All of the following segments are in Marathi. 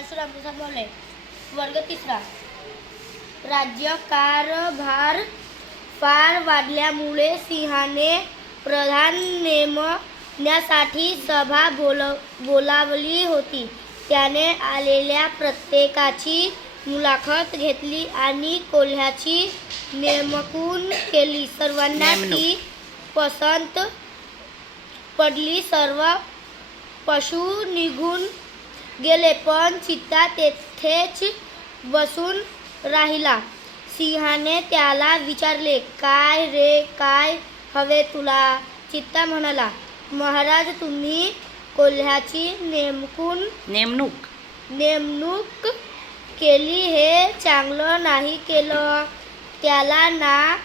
हिमांशु रामप्रसाद बोले. वर्ग 3. राज्यकारभार फार वाढल्यामुळे सिंहाने प्रधान नेमण्यासाठी सभा बोलावली होती. त्याने आलेल्या प्रत्येकाची मुलाखत घेतली आणि कोल्ह्याची नेमणूक केली. सर्वांना ती पसंत पडली. सर्व पशु निघून गेले, पण चित्ता तेथेच बसून राहिला. सिंहाने त्याला विचारले, काय रे, काय हवे तुला? चित्ता म्हणाला, महाराज, तुम्ही कोल्ह्याची नेमणूक केली हे चांगलं नाही केलं. त्याला ना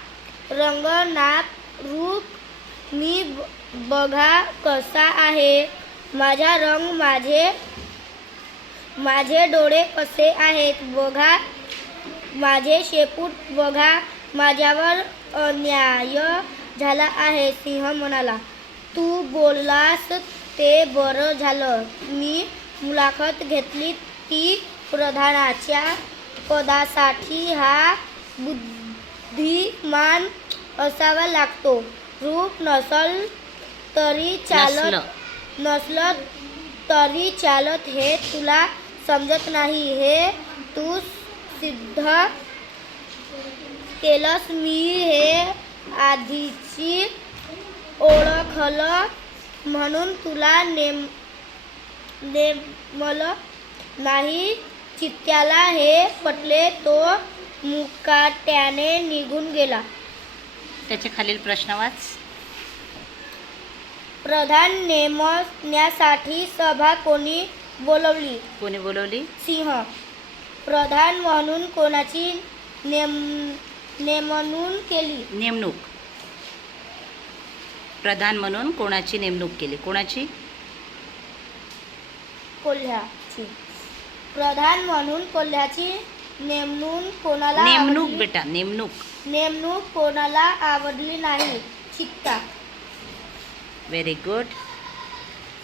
रंग ना रूप मी बघा कसा आहे. माझा रंग, माझे डोळे कसे आहेत बघा, माझे शेपूट बघा. माझ्यावर अन्याय झाला आहे. सिंह म्हणाला, तू बोललास ते बरं झालं. मी मुलाखत घेतली. ती प्रधानाच्या पदासाठी हा बुद्धिमान असावा लागतो. रूप नसलं तरी चालत हे तुला समजत नाही. हे तू सिद्ध केलंस. मी हे आधीची ओळखलं म्हणून तुला नेमलं नाही. चित्त्याला हे पटले. तो मुकाट्याने निघून गेला. त्याच्या खालील प्रश्न वाच. प्रधान नेमण्यासाठी सभा कोणी बोलवली? सिंह. प्रधान म्हणून कोणाची नेमणूक केली? प्रधान म्हणून कोणाची नेमणूक केली? कोणाची? कोल्ह्याची. प्रधान म्हणून कोल्ह्याची नेमणूक कोणाला नेमणूक कोणाला आवडली नाही? चित्ता. Very good.